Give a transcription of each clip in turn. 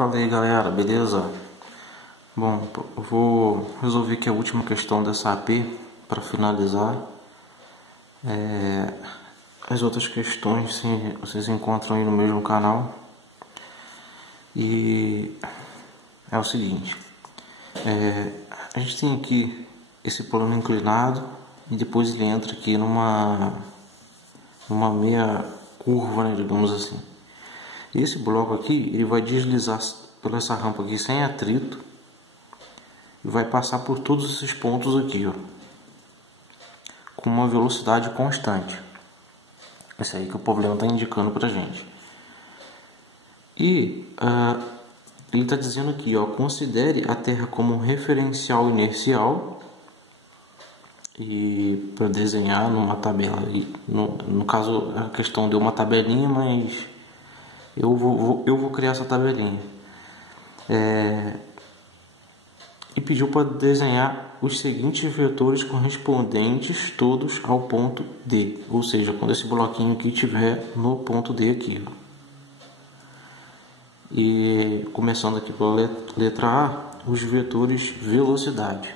Fala aí galera, beleza? Bom, eu vou resolver aqui a última questão dessa AP para finalizar. As outras questões vocês encontram aí no mesmo canal. E é o seguinte, a gente tem aqui esse plano inclinado e depois ele entra aqui numa meia curva, né, digamos assim. Esse bloco aqui ele vai deslizar por essa rampa aqui sem atrito e vai passar por todos esses pontos aqui, ó, com uma velocidade constante. Esse aí que o problema está indicando pra gente. E ele está dizendo aqui, ó, considere a Terra como um referencial inercial. E para desenhar numa tabela, no caso a questão deu uma tabelinha, mas eu vou criar essa tabelinha. E pediu para desenhar os seguintes vetores correspondentes todos ao ponto D, ou seja, quando esse bloquinho aqui estiver no ponto D aqui, ó. E começando aqui pela letra A, os vetores velocidade.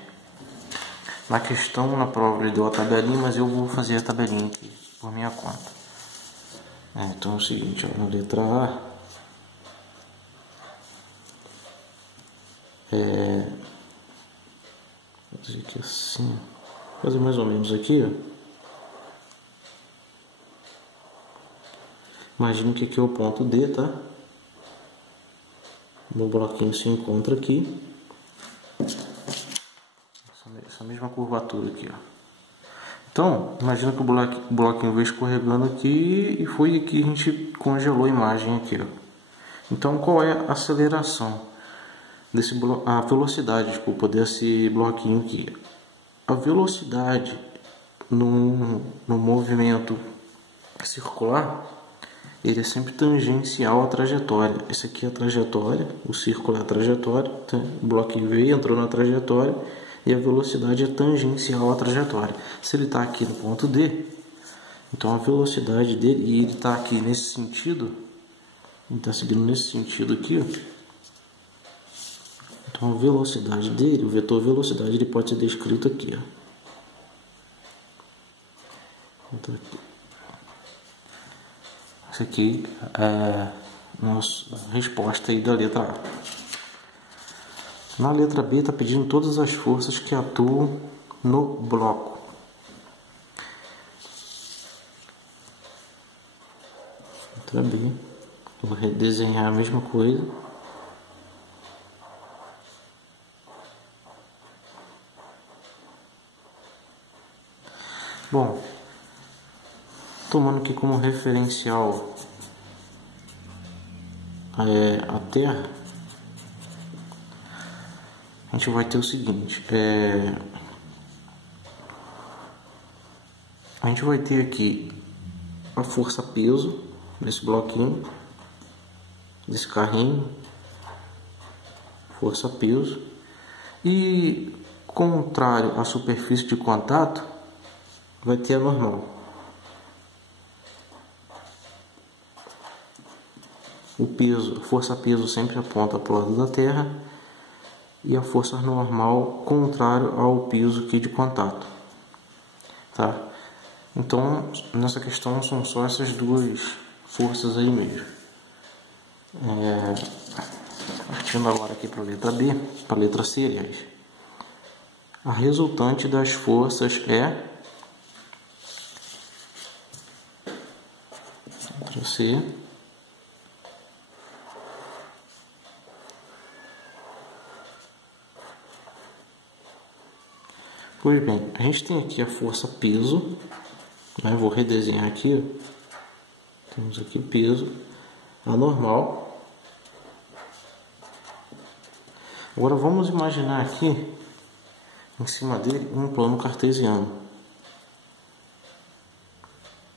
Na questão, na prova ele deu a tabelinha, mas eu vou fazer a tabelinha aqui por minha conta. Então é o seguinte, ó, na letra A, vou fazer aqui assim, vou fazer mais ou menos aqui, ó. Imagina que aqui é o ponto D, tá? O bloquinho se encontra aqui. Essa mesma curvatura aqui, ó. Então, imagina que o bloquinho veio escorregando aqui e foi aqui a gente congelou a imagem aqui, ó. Então, qual é a aceleração a velocidade, desculpa, desse bloquinho aqui? A velocidade no movimento circular, ele é sempre tangencial à trajetória. Esse aqui é a trajetória, o círculo é a trajetória, o bloquinho veio, entrou na trajetória e a velocidade é tangencial à trajetória. Se ele está aqui no ponto D, então a velocidade dele, e ele está aqui nesse sentido, ele está seguindo nesse sentido aqui, ó. Então a velocidade dele, o vetor velocidade, ele pode ser descrito aqui, ó. Então, essa aqui é a nossa resposta aí da letra A. Na letra B está pedindo todas as forças que atuam no bloco. Letra B. Vou redesenhar a mesma coisa. Bom, tomando aqui como referencial a Terra, a gente vai ter o seguinte, a gente vai ter aqui a força peso desse bloquinho, desse carrinho, força peso, e contrário à superfície de contato vai ter a normal. O peso, a força peso sempre aponta para o lado da Terra e a força normal contrário ao peso aqui de contato, tá? Então nessa questão são só essas duas forças aí mesmo. Partindo agora aqui para a letra B, para a letra C, aliás. A resultante das forças é letra C. Pois bem, a gente tem aqui a força peso, né? Vou redesenhar aqui, ó. Temos aqui peso, a normal. Agora vamos imaginar aqui, em cima dele, um plano cartesiano.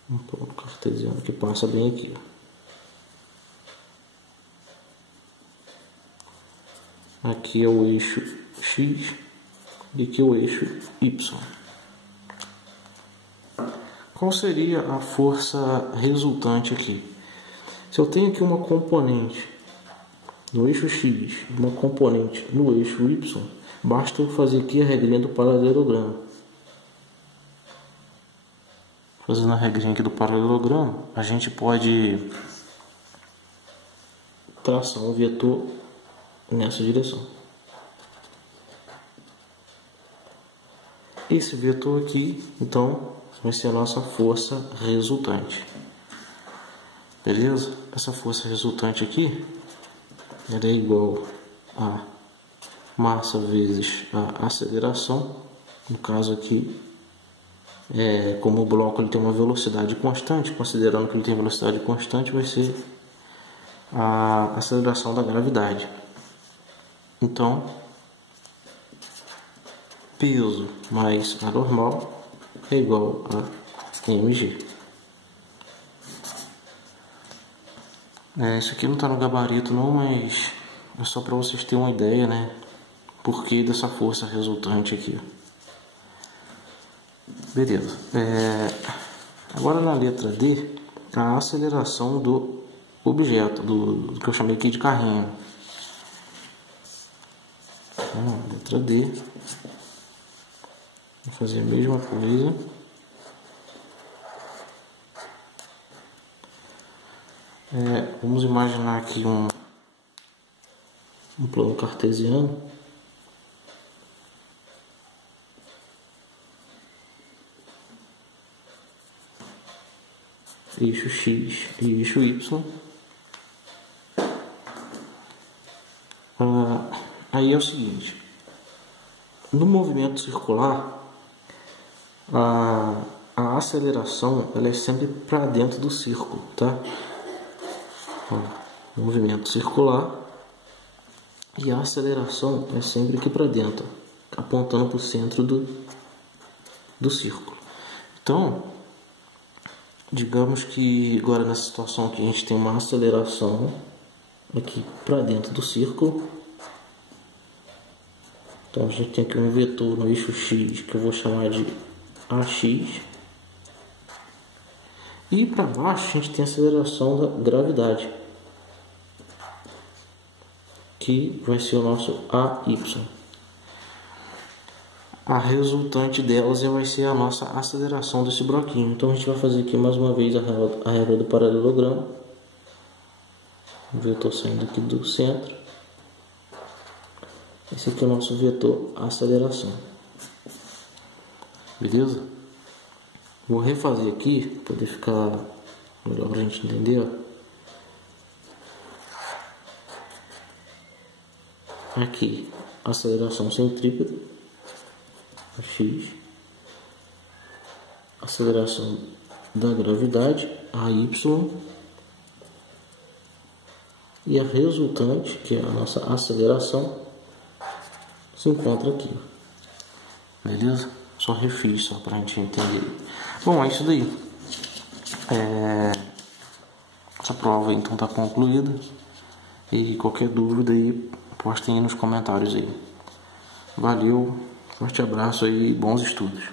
Um plano cartesiano que passa bem aqui, ó. Aqui é o eixo X. E aqui o eixo Y. Qual seria a força resultante aqui? Se eu tenho aqui uma componente no eixo X e uma componente no eixo Y, basta eu fazer aqui a regrinha do paralelogramo. Fazendo a regrinha aqui do paralelogramo, a gente pode traçar um vetor nessa direção. Esse vetor aqui, então, vai ser a nossa força resultante. Beleza? Essa força resultante aqui, ela é igual a massa vezes a aceleração. No caso aqui, como o bloco ele tem uma velocidade constante, considerando que ele tem velocidade constante, vai ser a aceleração da gravidade. Então, peso mais a normal é igual a mg. Isso aqui não está no gabarito não, mas é só para vocês terem uma ideia, né? Por que dessa força resultante aqui. Beleza. Agora na letra D, a aceleração do objeto, do que eu chamei aqui de carrinho. Letra D. Vou fazer a mesma coisa. Vamos imaginar aqui um plano cartesiano. Eixo X e eixo Y. Aí é o seguinte, no movimento circular, a aceleração ela é sempre para dentro do círculo, tá? Movimento circular e a aceleração é sempre aqui para dentro, apontando para o centro do círculo. Então, digamos que agora nessa situação aqui a gente tem uma aceleração aqui para dentro do círculo. Então a gente tem aqui um vetor no eixo X que eu vou chamar de AX. E para baixo a gente tem a aceleração da gravidade, que vai ser o nosso AY. A resultante delas vai ser a nossa aceleração desse bloquinho. Então a gente vai fazer aqui mais uma vez a regra do paralelogramo. O vetor saindo aqui do centro. Esse aqui é o nosso vetor aceleração. Beleza? Vou refazer aqui para poder ficar melhor para a gente entender. Aqui, aceleração centrípeta, X, aceleração da gravidade, AY, e a resultante, que é a nossa aceleração, se encontra aqui. Beleza? Só refiz, só para a gente entender. Bom, é isso daí. Essa prova então está concluída. E qualquer dúvida aí, postem aí nos comentários aí. Valeu, forte abraço aí, bons estudos.